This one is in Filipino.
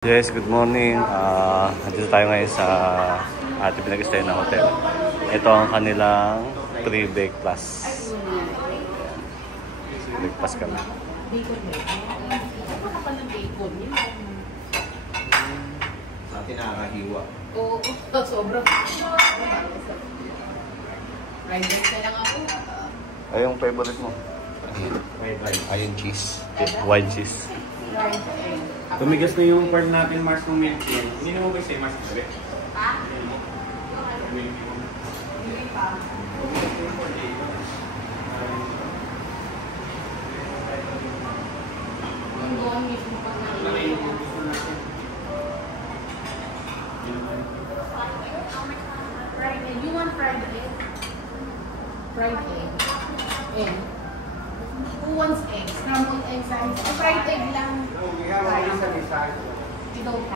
Yes, good morning. Nandito tayo ngayon sa ating pinag-stay na hotel. Ito ang kanilang 3-bake plus. Breakfast kami. Sa atin nakakahiwa. Oo, sobrang. Fried rice na lang ako. Ay, yung favorite mo? Ayun, cheese. White cheese. Tumigas na yung part natin, Mars, ng milk tea. Hindi na mo ba siya, Mars, sabi? Ha? Milk tea. Hindi pa. Yung doon mismo pag Ano yung gusto natin? fried egg. You want fried egg? Fried egg. Egg. Who wants egg? Scrambled eggs and fried egg lang. No, we have a You don't